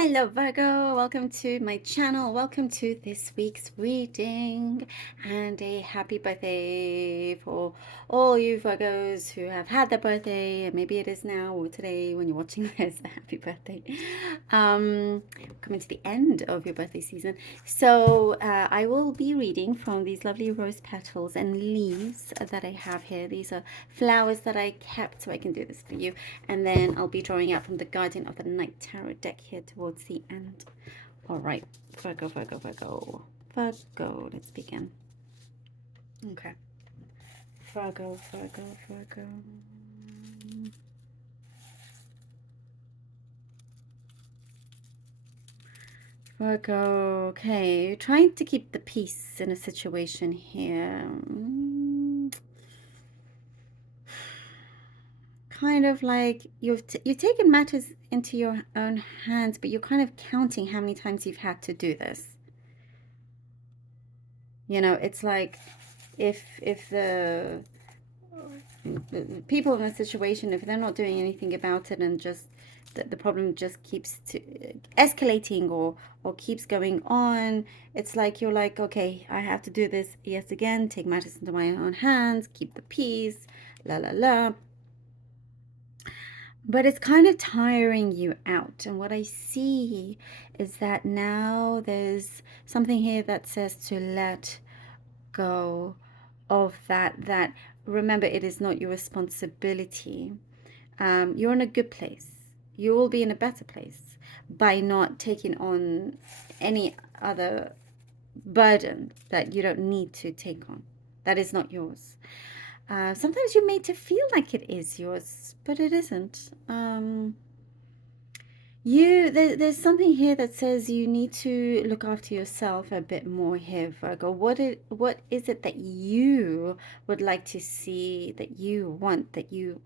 Hello Virgo, welcome to my channel, welcome to this week's reading, and a happy birthday for all you Virgos who have had their birthday, and maybe it is now or today when you're watching this. Happy birthday. Coming to the end of your birthday season, so I will be reading from these lovely rose petals and leaves that I have here. These are flowers that I kept so I can do this for you, and then I'll be drawing out from the Guardian of the Night tarot deck here towards the end. All right, Virgo, Virgo, Virgo, Virgo, let's begin. Okay, Virgo, Virgo, Virgo. Virgo, okay, you're trying to keep the peace in a situation here. Kind of like you're taking matters into your own hands, but you're kind of counting how many times you've had to do this. You know, it's like if the people in a situation, if they're not doing anything about it and just the problem just keeps escalating or keeps going on, it's like you're like, okay, I have to do this yet again, take matters into my own hands, keep the peace, la la la. But it's kind of tiring you out. And what I see is that now there's something here that says to let go of that. Remember, it is not your responsibility. You're in a good place. You will be in a better place by not taking on any other burden that you don't need to take on. That is not yours. Sometimes you're made to feel like it is yours, but it isn't. There's something here that says you need to look after yourself a bit more here, Virgo. What is it that you would like to see, that you want, that you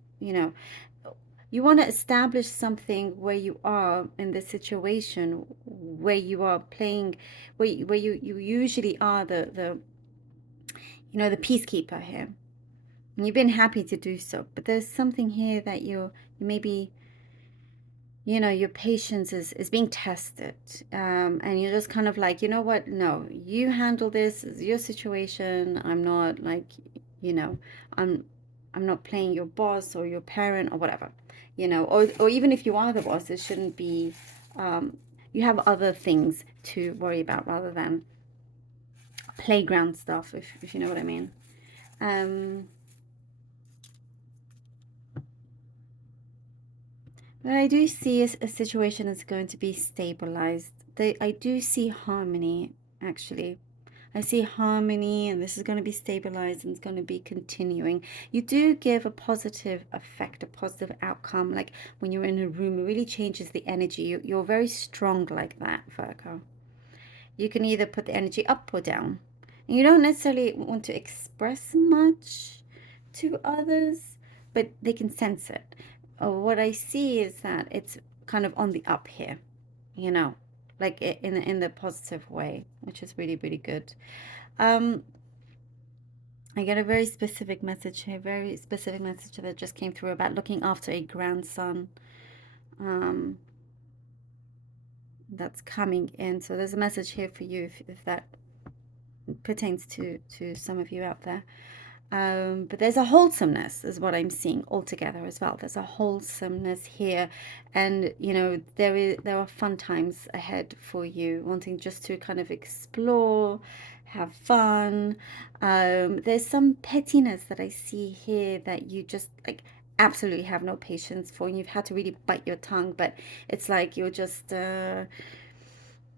want to establish something where you are in this situation, where you are playing, where you usually are the peacekeeper here. And you've been happy to do so, but there's something here that you maybe, your patience is being tested, and you're just kind of like, you know what, no, you handle this, it's your situation. I'm not like, I'm not playing your boss or your parent or whatever, or even if you are the boss, it shouldn't be, you have other things to worry about rather than playground stuff, if you know what I mean. But I do see a situation is going to be stabilized. I do see harmony, actually. I see harmony, and this is going to be stabilized, and it's going to be continuing. You do give a positive effect, a positive outcome. Like when you're in a room, it really changes the energy. You're very strong like that, Virgo. You can either put the energy up or down. And you don't necessarily want to express much to others, but they can sense it. What I see is that it's kind of on the up here, like in the positive way, which is really, really good. I get a very specific message here, very specific message that just came through about looking after a grandson. That's coming in. So there's a message here for you if that pertains to some of you out there. But there's a wholesomeness is what I'm seeing altogether as well. There's a wholesomeness here, and there are fun times ahead for you, wanting just to kind of explore, have fun. There's some pettiness that I see here that you just like absolutely have no patience for, and you've had to really bite your tongue, but it's like you're just gonna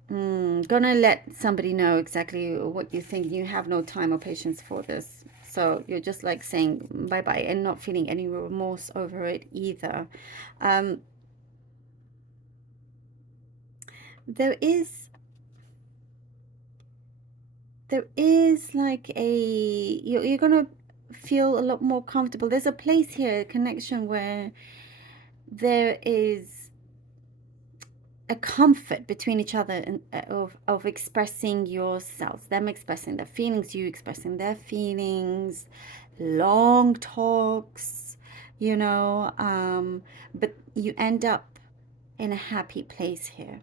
let somebody know exactly what you think. You have no time or patience for this. So you're just like saying bye-bye and not feeling any remorse over it either. There is like you're gonna feel a lot more comfortable. There's a place here, a connection where there is a comfort between each other and of expressing yourselves, them expressing their feelings, you expressing their feelings, long talks, but you end up in a happy place here.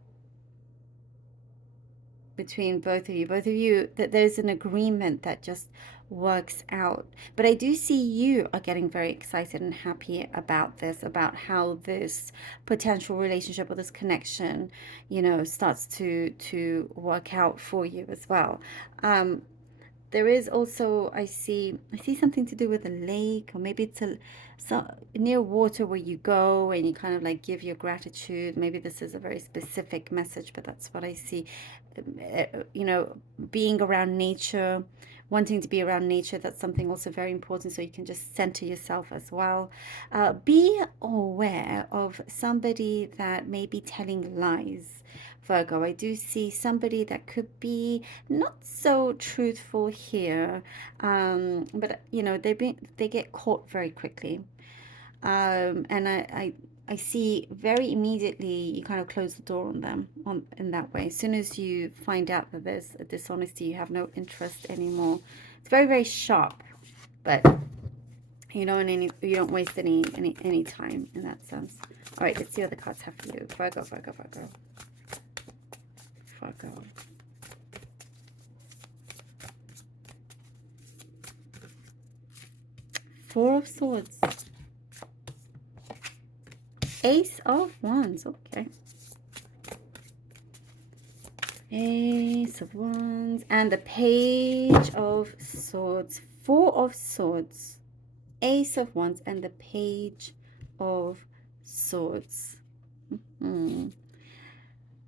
between both of you, that there's an agreement that just works out. But I do see you are getting very excited and happy about this, about how this potential relationship or this connection, you know, starts to work out for you as well. There is also, I see something to do with a lake, or maybe it's a so near water where you go and you kind of like give your gratitude. Maybe this is a very specific message, but that's what I see. You know, being around nature, wanting to be around nature, that's something also very important, so you can just center yourself as well. Be aware of somebody that may be telling lies, Virgo. I do see somebody that could be not so truthful here, but you know, they get caught very quickly. And I see very immediately you kind of close the door on them on in that way. As soon as you find out that there's a dishonesty, you have no interest anymore. It's very, very sharp, but you don't waste any time in that sense. All right, let's see what the cards have for you. Virgo, Virgo, Virgo, Virgo. Four of Swords. Ace of Wands. Okay. Ace of Wands. And the Page of Swords. Four of Swords. Ace of Wands and the Page of Swords.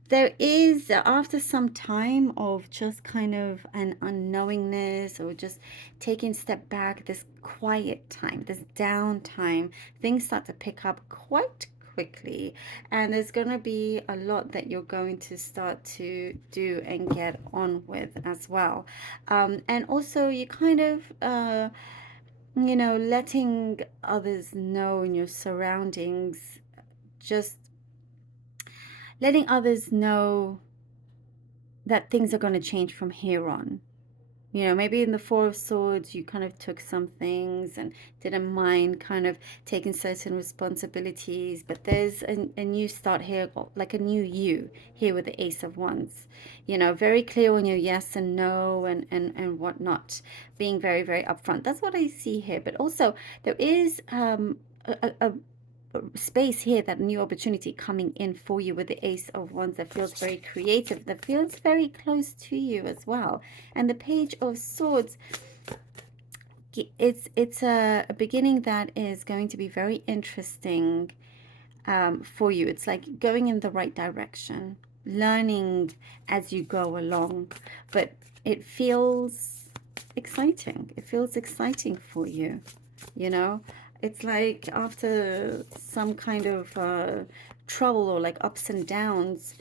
There is, after some time of just kind of an unknowingness or just taking a step back, this quiet time, this downtime, things start to pick up quite quickly, and there's going to be a lot that you're going to start to do and get on with as well. And also you kind of you know, letting others know in your surroundings, just letting others know that things are going to change from here on. You know, maybe in the Four of Swords, you kind of took some things and didn't mind kind of taking certain responsibilities. But there's a new start here, like a new you here with the Ace of Wands. You know, very clear on your yes and no and whatnot, being very, very upfront. That's what I see here. But also, there is a space here, that new opportunity coming in for you with the Ace of Wands that feels very creative, that feels very close to you as well. And the Page of Swords, it's a beginning that is going to be very interesting for you. It's like going in the right direction, learning as you go along, but it feels exciting. It feels exciting for you, you know. It's like after some kind of trouble or like ups and downs,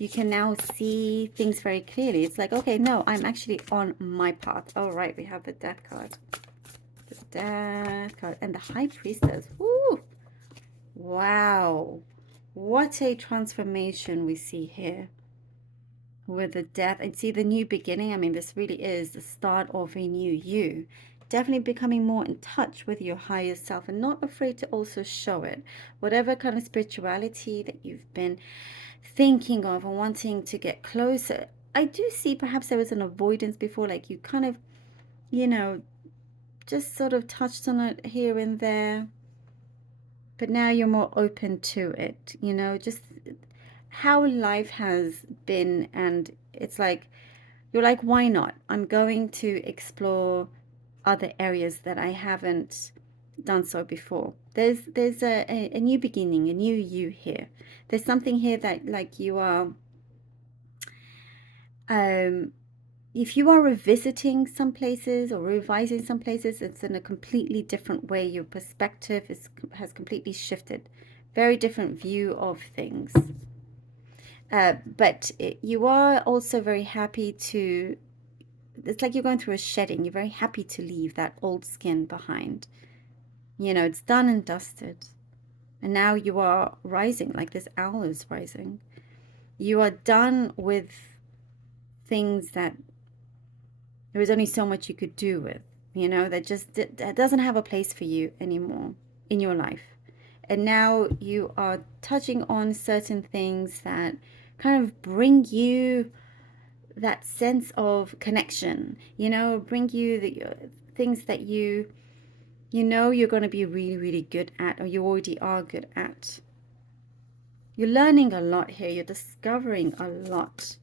you can now see things very clearly. It's like, okay, no, I'm actually on my path. All right, we have the Death card. The Death card and the High Priestess. Woo! Wow. What a transformation we see here with the Death. And see the new beginning. I mean, this really is the start of a new you. Definitely becoming more in touch with your higher self and not afraid to also show it. Whatever kind of spirituality that you've been thinking of and wanting to get closer. I do see perhaps there was an avoidance before, like you kind of, you know, just sort of touched on it here and there. But now you're more open to it, you know, just how life has been. And it's like, you're like, why not? I'm going to explore other areas that I haven't done so before. There's a new beginning, a new you here. There's something here that like you are, if you are revisiting some places or revising some places, it's in a completely different way. Your perspective has completely shifted. Very different view of things. But you are also very happy to, it's like you're going through a shedding. You're very happy to leave that old skin behind. You know, it's done and dusted. And now you are rising, like this owl is rising. You are done with things that there was only so much you could do with, you know, that doesn't have a place for you anymore in your life. And now you are touching on certain things that kind of bring you that sense of connection, you know, bring you the things that you know you're going to be really, really good at, or you already are good at. You're learning a lot here. You're discovering a lot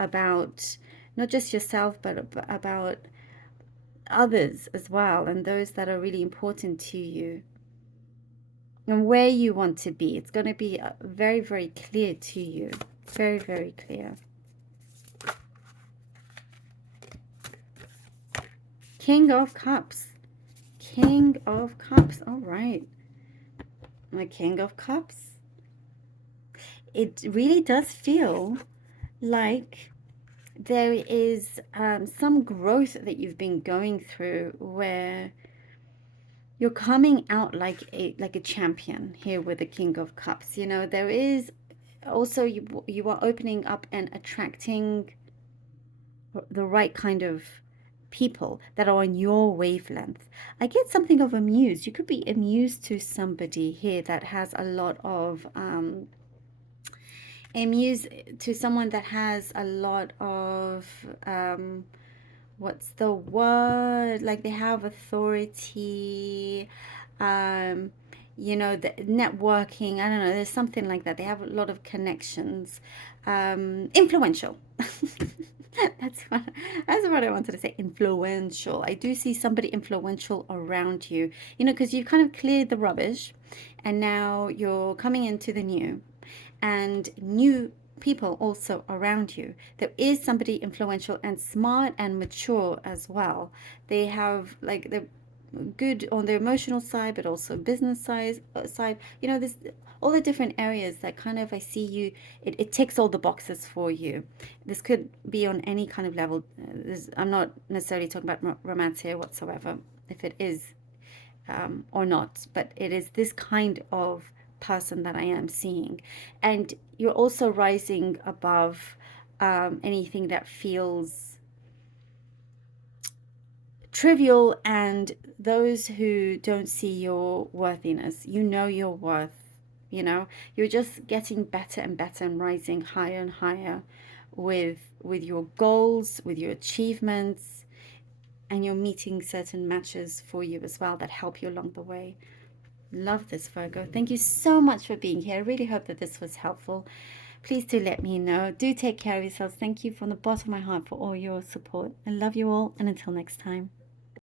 about not just yourself, but about others as well, and those that are really important to you, and where you want to be. It's going to be very, very clear to you. Very, very clear. King of Cups. King of Cups. All right. My King of Cups. It really does feel like there is some growth that you've been going through, where you're coming out like a champion here with the King of Cups. You know, there is also, you are opening up and attracting the right kind of people that are on your wavelength. I get something of amused. You could be amused to somebody here that has a lot of amused to someone that has a lot of what's the word, like they have authority, you know, the networking, I don't know, there's something like that. They have a lot of connections, influential. That's what I wanted to say. Influential. I do see somebody influential around you, you know, because you've kind of cleared the rubbish and now you're coming into the new, and new people also around you. There is somebody influential and smart and mature as well. They have, like, they're good on their emotional side, but also business side. You know, this, all the different areas that kind of, I see you, it ticks all the boxes for you. This could be on any kind of level. I'm not necessarily talking about romance here whatsoever, if it is or not, but it is this kind of person that I am seeing. And you're also rising above anything that feels trivial, and those who don't see your worthiness. You know your worth, you know, you're just getting better and better and rising higher and higher with your goals, with your achievements, and you're meeting certain matches for you as well that help you along the way. Love this, Virgo. Thank you so much for being here. I really hope that this was helpful. Please do let me know. Do take care of yourselves. Thank you from the bottom of my heart for all your support. I love you all, and until next time.